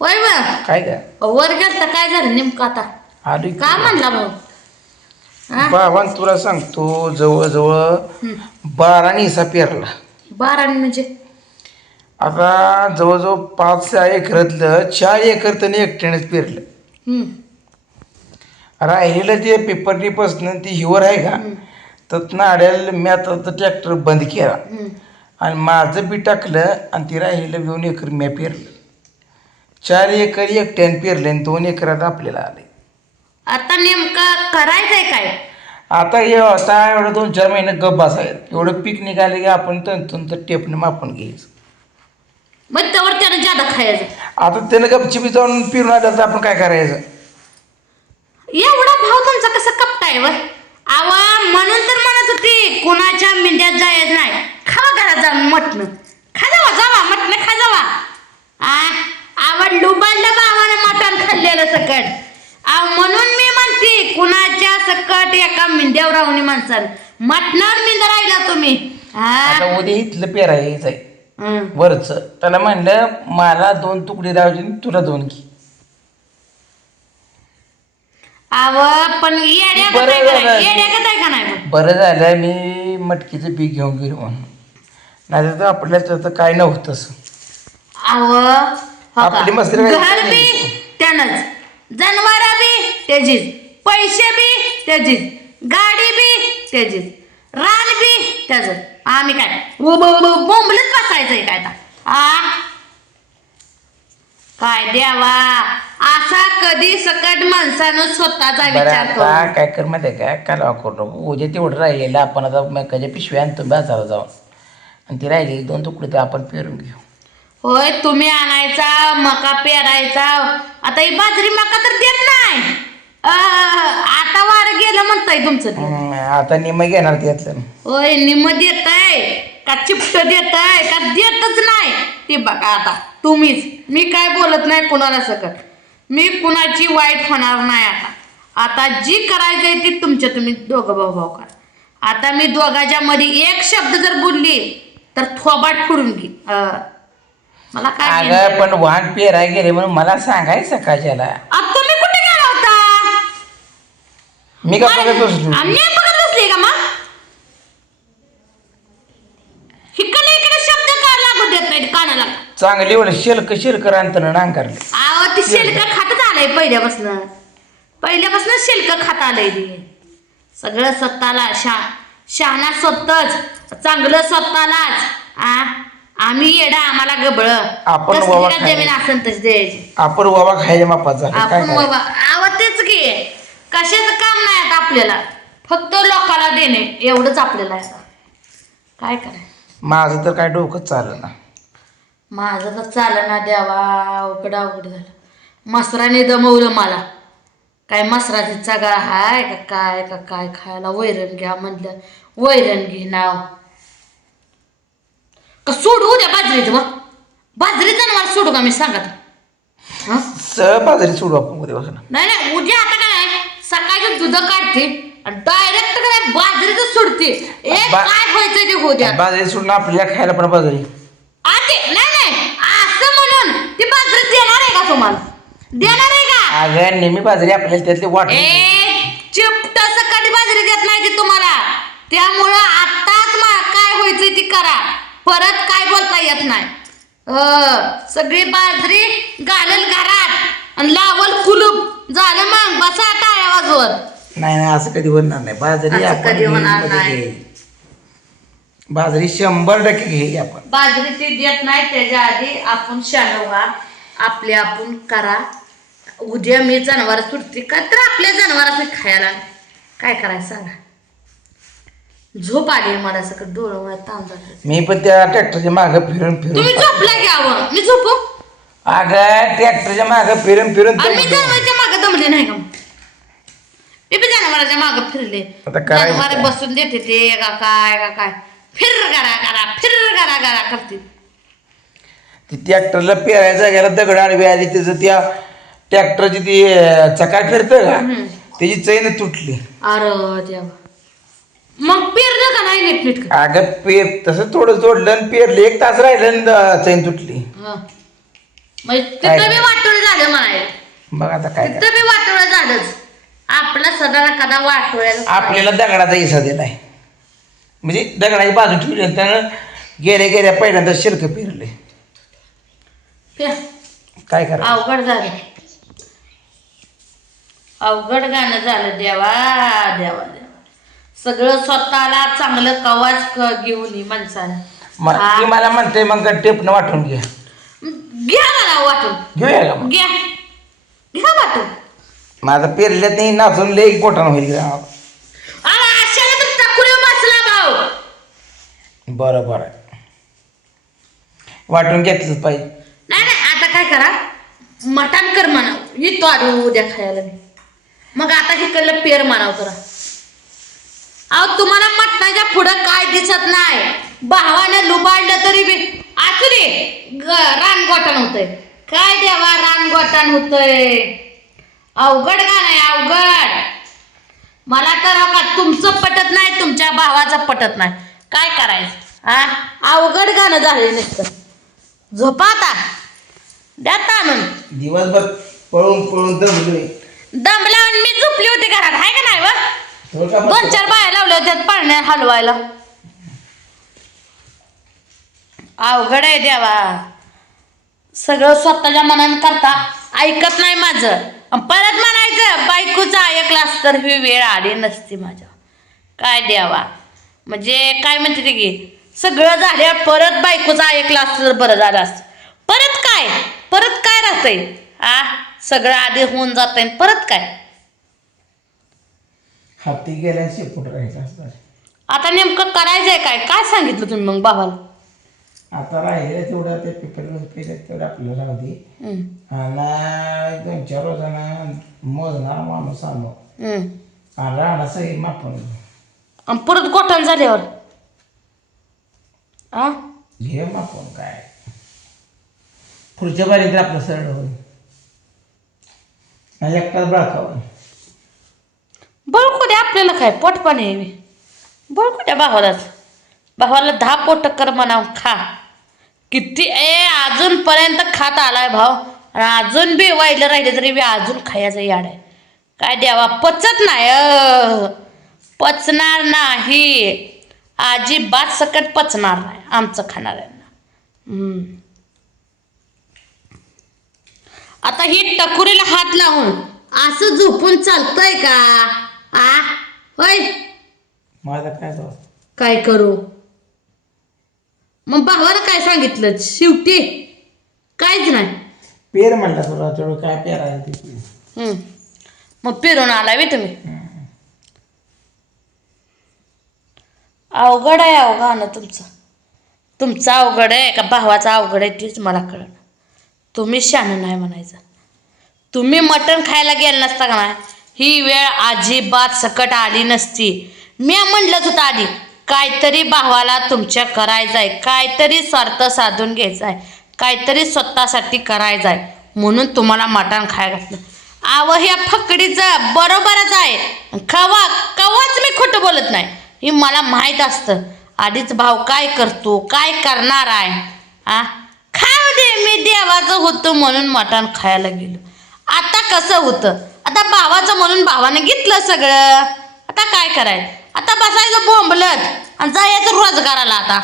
होय बा. काय काय वर गेलता काय झालं नेमकं आता? आली का. म्हणला हा? बाबा तुला सांगतो जवळजवळ. बारा निसा पेरला. बारा आणि म्हणजे? आता जवळजवळ पाच सहा एकरातलं चार एकर त्याने एकट्यानेच पेरलं. हम्म. राहिलेलं ते पेपरनीपासून ती हिवर आहे का? तर नाड्याला मी आता ट्रॅक्टर बंद केला. हम्म. आणि माझं बी टाकलं आणि ती राहिलेलं दोन एकर मी पेरलं. चार एकर एकट्याने पेरले आणि दोन एकरात आपल्याला आले आता नेमकं करायचंय काय? आता हे आता एवढं दोन चार महिने गप बसायचं. एवढं पीक निघाले की आपण तंतून टेपने मापून घ्यायचं. मग त्यावर त्यानं जादा खायचं. आता त्यानं गपचिपी जाऊन फिरून आलं तर आपण काय करायचं? एवढा भाव तुमचा कसा कपटाय व? आवा म्हणून तर म्हणत होती कुणाच्या मिंड्यात जायचं नाही. खावा घरात जाऊन मटण खा जावा जावा मटण खा जावा आ आवड लुबाडलं बाबाने मटण खाल्लेलं सकट आ म्हणून मी म्हणते कुणाच्या सकट एका मिंड्यावर राहुनी माणसानं. मटणावर मिंदा राहिला तुम्ही. हा? आता उद्या इथलं पेरायचं आहे. हं. वरचं. त्याला म्हणलं मला दोन तुकडे राहायचे आणि तुला दोन घे. आव पण येड्या बरं काय झालं. येड्या काय का नाही पण? बरं झालं मी मटकीचं पीक घेऊन गेलो म्हणून. नाही तर आपल्याला तर काय नव्हतंच आव आपली मस्ती घर नाही. बी त्यानंच. जनावर बी त्याचीच. पैसे बी त्याचीच. गाडी बी त्याचीच. रान बी त्याच आम्ही काय? बोंबलत बसायचंय काय आता? आ? काय द्यावा असा कधी सकट माणसानं स्वतःचा बरं विचार आता काय कर माहिती आहे काय कालवा करू नको. उद्या तेवढं राहिलेलं आपण आता मेकाच्या पिशव्या आणतो बाजारात जाऊन. आणि ती राहिलेली दोन तुकडे ते आपण पेरून घेऊ. होय तुम्ही आणायचा मका पेरायचा. आता ही बाजरी मका तर देत नाही. आता वार गेलं म्हणताय तुमचं ते. हम्म, आता निम घेणार त्यातलं होय निम देत आहे का चिपट देत आहे का देतच नाही? ते बघा आता तुम्हीच. मी काय बोलत नाही कुणाला सकट. मी कुणाची वाईट होणार नाही आता. आता जी करायचंय ती तुमच्या तुम्ही दोघं भाऊ भाऊ करा. आता मी दोघाच्या मध्ये एक शब्द जर बोलली तर थोबाट फोडून घे. मला काय अगं पण वाहन पेराय गेले म्हणून मला सांगायचं सकाळच्याला अब तुम्ही कुठे गेला होता मी का बघत बसलो? आम्ही बघत बसली का मग? इकडे इकडे शब्द का लागू देत नाही कानाला? चांगली एवढं शेलक शेलक रांतनं नांगरले आव ती शिल्क. खातच आलंय पहिल्यापासून. पहिल्यापासून शिल्क खात आलंय ते. सगळं स्वतःला शा शहाणा स्वतःच चांगलं स्वतःलाच. आ? आम्ही येडा आम्हाला गबळ. आपण वावा का खायला. जमीन असेल तशी द्यायची? आपण बाबा खायच्या मापाचा. काय आपण बाबा आव तेच की. कशाचं आपल्याला. फक्त लोकाला देणे एवढंच आपल्याला आहे. काय कराय माझं तर काय डोकं चाललं ना माझं तर चालं ना द्यावा अवघड अवघड झालं. मसराने दमवलं मला. काय मसराची चगाळ हाय का काय का काय खायला वैरण घ्या म्हणलं. वैरण घे नाव. का सोडू द्या बाजरीचं मग? बाजरी जनावर सोडू का मी हं? बाजारी सोडू आपण नाही नाही उद्या आता काय सकाळचं दूध काढते आणि डायरेक्ट काय बाजरीच सोडते. एक बा- काय व्हायचं ते होऊ द्या. बाजारी सोडून आपल्याला खायला पण बाजारी. आते नाही नाही. असं म्हणून ती बाजरी देणार आहे का तुम्हाला? देणार आहे का? अगं नेहमी बाजारी आपल्याला त्यातली वाट ए चिपट सकट बाजरी देत नाही ती तुम्हाला. त्यामुळं आताच मा- काय व्हायचं ती करा. परत काय बोलता येत नाही. अं, सगळी बाजरी घालल घरात आणि लावल कुलूप. झालं मग बसा टाळ्या वाजवत नाही नाही असं कधी होणार नाही. बाजारी असं आपण कधी होणार नाही. बाजरी शंभर टक्के घ्यायची आपण. बाजरी ती देत नाही त्याच्या आधी आपण शान व्हा आपले आपण करा. उद्या मी जनावर सुटते का तर आपल्या जनावरांनी खायला. काय करायचं सांगा? झोप आली मला सगळं डोळं ताण मी पण त्या ट्रॅक्टरच्या मागं फिरून तुम्ही फिरून झोपला घ्यावं मी झोपू? अगं ट्रॅक्टरच्या मागं फिरून फिरून आणि मी. जनावरांच्या मागं दमले नाही का मी पण जनावरांच्या मागं फिरले. आता करायचं जनावर काय? बसून देते ते का काय का काय. फिर करा करा फिर करा करा करते. ती ट्रॅक्टरला पेरायचा गेला दगड आडवी आली त्याचं त्या ट्रॅक्टरची ती अं, चकार फिरतं का? त्याची चैन तुटली. अरे देवा. मग पेरलं का नाही नीट नीट? अगं पेर तसं थोडं तोडलं आणि पेरलं. एक तास राहिलं आणि अं, चैन तुटली. म्हणजे काय? तिथं बी वाटोळ झालं म्हणायचं बघ आता काय. तिथं बी वाटोळ झालंच. आपला सदा ना कदा वाटोळ्याला आपल्याला दगडाचा इसा दिलाय म्हणजे दगडाची बाजू ठेवली आणि त्यानं गेल्या गेल्या पहिल्यांदा शिल्क पेरले. काय करा अवघड झालं. अवघड गाणं झालं देवा देवा देवा. सगळं स्वतःला चांगलं कवाच क- घेऊन ये माणसाने. ती मला म्हणते मग टेपनं वाटून घ्या घ्या मला वाटून. घेऊया का मग? घ्या. घ्या वाटून. माझं पेरल्यात नाही नाचून लई पोटानं होईल तर बसला भाऊ. बरं बरं. वाटून घेतलंच पाहिजे. नाही नाही आता काय करा? मटण कर म्हणा. येतो आधी उद्या खायला मी. मग आता हे कळलं पेर म्हणाव करा अहो तुम्हाला मटणाच्या पुढं काय दिसत नाही. भावानं लुबाडलं तरी बी. असू दे ग- रानगोटान होतंय. काय देवा रानगोटान होतंय. अवघड का नाही अवघड? मला तर हो का तुमचं पटत नाही तुमच्या भावाचं पटत नाही. काय करायचं? हा अवघड गाणं झालं नुसतं. झोपा आता. द्या दिवसभर पळून पळून दमलोय. दमला आणि मी झोपली होती घरात आहे का नाही व? का दोन चार बाया लावल्या होत्या पाण्यात हलवायला. अवघड आहे देवा. सगळं स्वतःच्या मनानं करता. ऐकत नाही माझं. अन परत म्हणायचं बायकोचं ऐकलास तर ही वेळ आली नसती माझ्या. काय द्यावा? म्हणजे काय म्हणते ते की सगळं झाल्यावर परत बायकोचं ऐकलं असतं तर बरं झालं असतं. परत काय? परत काय राहतंय? आ सगळं आधी होऊन जातंय परत काय? हाती गेल्या शेपूट राहायचं असतं. आता नेमकं करायचंय काय? काय सांगितलं तुम्ही मग भावाला? आता राहिले तेवढं ते पेपर पेले तेवढं आपल्याला राहू दे. आणि दोन चार रोजानं मोजणार माणूस हम्म. आणि राहणार सगळी मापून आणि परत गोठण झाल्यावर? आ? घे मापून काय? पुढच्या बारीत आपलं सरळ होईल. एकटाच बळकावून बळकू द्या आपल्याला काय? पोटपाणी बळकू द्या भावालाच. भावाला दहा पोट कर म्हणाव. खा. किती ए अजूनपर्यंत खात आलाय भाव अजून बी वाईलं राहिले तरी बी अजून खायचं याड आहे. काय द्यावा पचत नाही अ. पचणार नाही. अजिबात सकट पचणार नाही आमचं खाणाऱ्यांना. आता ही टकुरीला हात लावून असं झोपून चालतंय का? आ? होय. माझं काय काय करू? मग भावाला काय सांगितलं? शेवटी? काहीच नाही. पेर म्हणला तुला तेवढं काय पेरायला ते? हम्म. मग फिरून आला बी तुम्ही? अवघड आहे अवघानं तुमचं. तुमचं अवघड आहे का भावाचं अवघड आहे तेच मला कळलं. तुम्ही शहाणं नाही म्हणायचं. तुम्ही मटण खायला गेलं नसता का नाही? ही वेळ अजिबात सकट आली नसती. मी म्हणलंच होतं आधी. काहीतरी भावाला तुमच्या करायचं आहे काहीतरी स्वार्थ साधून घ्यायचा आहे काहीतरी स्वतःसाठी करायचं आहे म्हणून तुम्हाला मटण खाय घातलं. आव ह्या फकडीचं बरोबरच आहे. कवा कवाच मी खोटं बोलत नाही. हे मला माहीत असतं. आधीच भाव काय करतो काय करणार आहे? आ? खाऊ दे मी देवाचं होतं म्हणून मटण खायला गेलो. आता कसं होतं? आता भावाचं म्हणून भावाने घेतलं सगळं. आता काय करायचं? आता बसायचं बोंबलत आणि जायचं रोजगाराला आता.